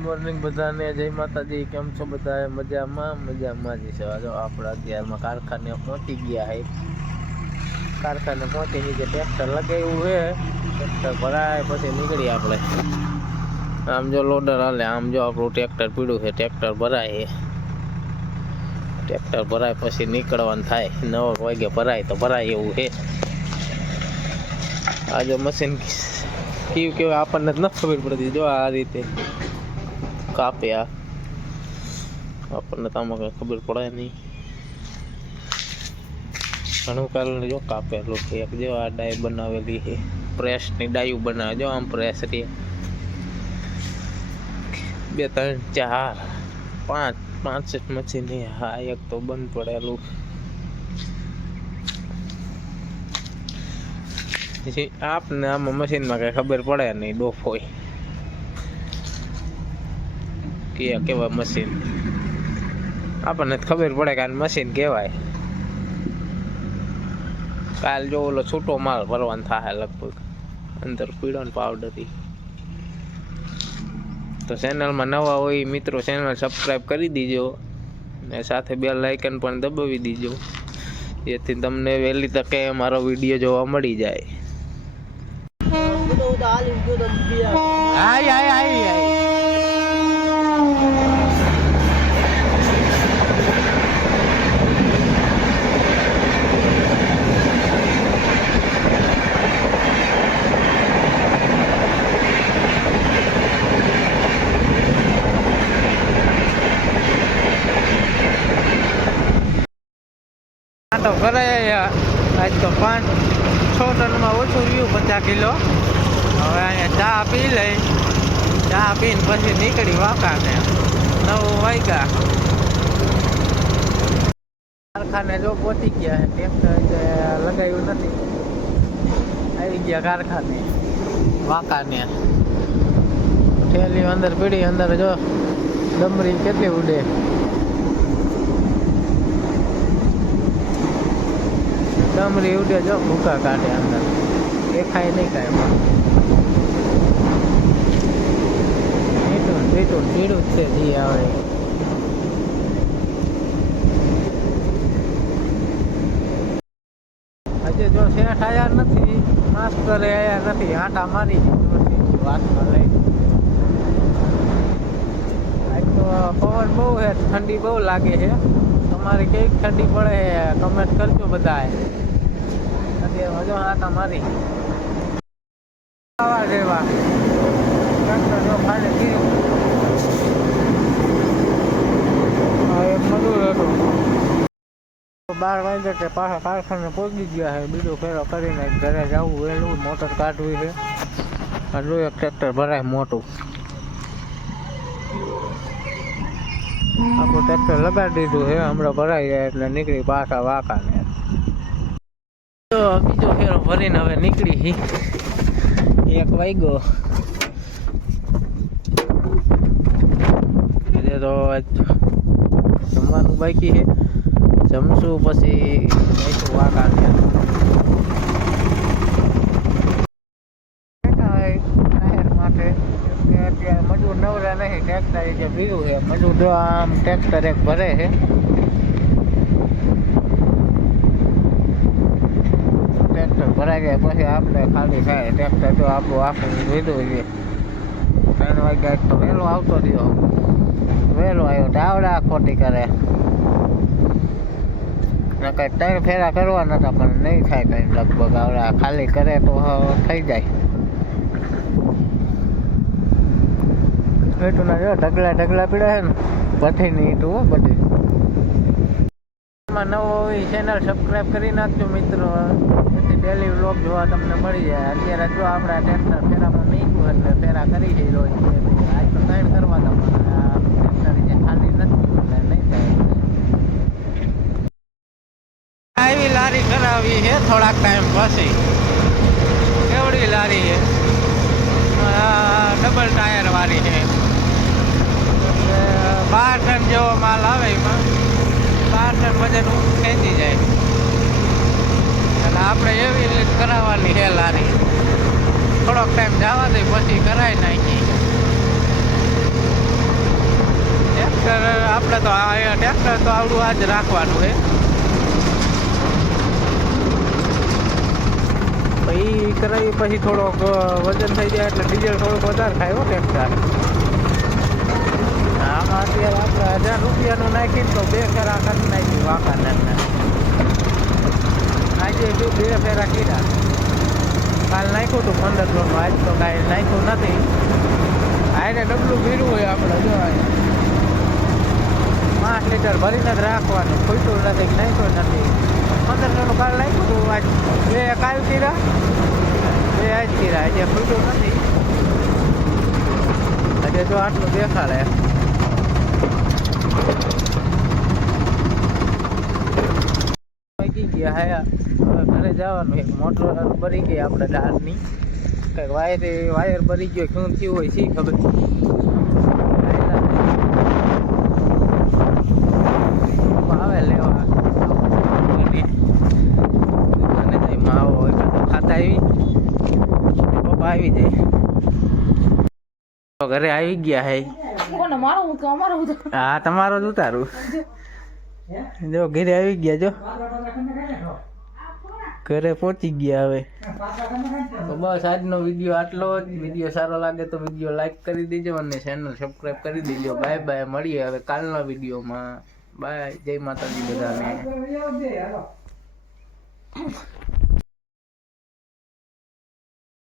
Morning બધાને જય માતાજી. કેમ છો બધા? મજામાં જ છે. જો આપણે અત્યારમાં કારખાને પહોંચી ગયા છે. કારખાને પહોંચી નીચે ટ્રેક્ટર લગાવ્યું છે. ટ્રેક્ટર ભરાય પછી નીકળી આપણે. આમ જો લોડર હાલે, આમ જો આપણું ટ્રેક્ટર પીડ્યું છે. ટ્રેક્ટર ભરાય છે. ટ્રેક્ટર ભરાય પછી નીકળવાનું થાય. 9 વાગે ભરાય તો ભરાય એવું છે. આ જો મશીન કેવું આપણને જ નથી ખબર પડતી. જો આ રીતે કાપ્યા આપણને તો આમાં કઈ ખબર પડે નહીં. ઘણું કારણ જો કાપેલું છે. એક જો આ ડાય બનાવેલી છે, પ્રેસની ડાયું બનાવે. જો આમ પ્રેસ રે 2 3 4 5 6 મશીન. હા, એક તો બંધ પડેલું. આપને આમાં મશીનમાં કઈ ખબર પડે નહીં. ડોફ હોય કેવા મશીન આપણને ખબર પડે કે આ મશીન કહેવાય. કાલ જો ઓલો છૂટો માલ ભરવાનો થાય લગભગ અંદર પીળો ને પાવડર. તો ચેનલમાં નવા હોય મિત્રો ચેનલ સબસ્ક્રાઈબ કરી દીજો અને સાથે બેલ આઇકન પણ દબાવી દીજો, જેથી તમને વહેલી તકે મારો વિડીયો જોવા મળી જાય. તો કરે આજ તો 5-6 ટનમાં ઓછું રહ્યું, 50 કિલો. હવે અહીંયા ચા પી લઈ. ચા પીને પછી નીકળી વાંકાને. 9 વાગ્યા. કારખાને જો પહોંચી ગયા. ટ્રેક્ટર લગાવ્યું નથી. આવી ગયા કારખાને વાંકાને. થેલી અંદર પીડી. અંદર જો ડમરી કેટલી ઉડે. ડમરી ઉડે જો ભૂકા કાઢે. અંદર દેખાય નહીં કાંઈ. પીટું પીડું જ છે જી આવે. હજે જો શેઠ આયા નથી, માસ્ટરે આયા નથી. આટા મારી વાતમાં લઈ. આજ તો પવન બહુ છે, ઠંડી બહુ લાગે છે. તમારે કેવી ઠંડી પડે કમેન્ટ કરજો બધા. હજુ આટા મારી જેવા જો ખાલી ગયું. મજૂર હતું. 12 વાગે કે પાછા કારખાને પહોંચી ગયા છે. બીજો ફેરો કરીને ઘરે જવું વહેલું. મોટર કાઢવી છે. જો એક ટ્રેક્ટર ભરાય મોટું. આપણું ટ્રેક્ટર લગાડી દીધું છે. હમણાં ભરાઈ જાય એટલે નીકળી પાછા વાંકાને. બીજો ફેરો ભરીને હવે નીકળી. 1 વાગ્યો. તો જમવાનું બાકી છે. જમશું પછી જઈશું વાંકાને. માટે અત્યારે મજૂર નવરા નહીં. ટ્રેક્ટર જે પીવું છે મજૂર જો આમ ટ્રેક્ટર એક ભરે છે. ટ્રેક્ટર ભરાઈ જાય પછી આપણે ખાલી થાય. ટ્રેક્ટર તો આપણું આખું લીધું છે. 3 વાગ્યા તો વહેલો આવતો રહ્યો. વહેલો આવ્યો તો આવડા ખોટી કરે. કંઈ 3 ફેરા કરવા નતા પણ નહીં થાય કંઈ. લગભગ આવડા ખાલી કરે તો થઈ જાય. એટલું ના જો ઢગલા પીડા છે ને પથીની ઈટું બધી. એમાં નવો હોય ચેનલ સબસ્ક્રાઈબ કરી નાખજો મિત્રો, જેથી ડેલી વ્લોગ જોવા તમને મળી જાય. અત્યારે જો આપણા ટ્રેક્ટર ફેરામાં મૂક્યું એટલે ફેરા કરી છે રોજ. આજ તો 3 કરવા હતા પણ ટ્રેક્ટર જે ખાલી નથી એટલે નહીં થાય. આવી લારી કરાવી છે થોડાક ટાઈમ પછી. કેવડી લારી છે? ડબલ ટાયર વાળી છે. 12 ટન જેવો માલ આવે. એમાં 12 ટન વજન ખેંચી જાય. એટલે આપણે એવી રીતે કરાવવાની છે લારી. થોડોક ટાઈમ જવા દે પછી કરાવી નાખી. આપણે તો આ ટ્રેક્ટર તો આવડું આજ રાખવાનું છે. પછી કરાવી પછી થોડોક વજન થઈ જાય એટલે ડીઝલ થોડુંક વધારે ખાય હો ટ્રેક્ટર. આમાં અત્યારે આપણે 1000 રૂપિયાનું નાખીને તો 2 ફેરા કરી નાખી વાંકાના. આજે 2 ફેરા કીધા. કાલ નાખ્યું હતું 1500, આજ તો કાંઈ નાખ્યું નથી. આને ડબલું ભીડું હોય આપણે જો 5 લીટર ભરીને જ રાખવાનું, ખોટું નથી, નાખ્યું નથી. 1500નું કાલ નાખ્યું હતું, આજ 2 કાલ કીધા, 2 આજ કીધા, આજે ખોટું નથી. આજે જો આટલું દેખાડે. ગયા હે હવે ઘરે જવાનું. એક મોટર ભરી ગઈ આપણે દાળની, કંઈક વાયર ભરી ગયો, શું થયું હોય શી ખબર. આવે લેવા દુકાને જઈ માવો હોય તો ખાતા આવી પપ્પા આવી જાય. ઘરે આવી ગયા હે. હા તમારો જ ઉતારું. જો ઘરે આવી ગયા, જો ઘરે પહોંચી ગયા. હવે તો બસ આજનો વિડીયો આટલો જ. વિડીયો સારો લાગે તો વિડીયો લાઈક કરી દેજો અને ચેનલ સબસ્ક્રાઈબ કરી દેજો. બાય બાય, મળીએ હવે કાલના વિડીયોમાં. બાય, જય માતાજી બધાને.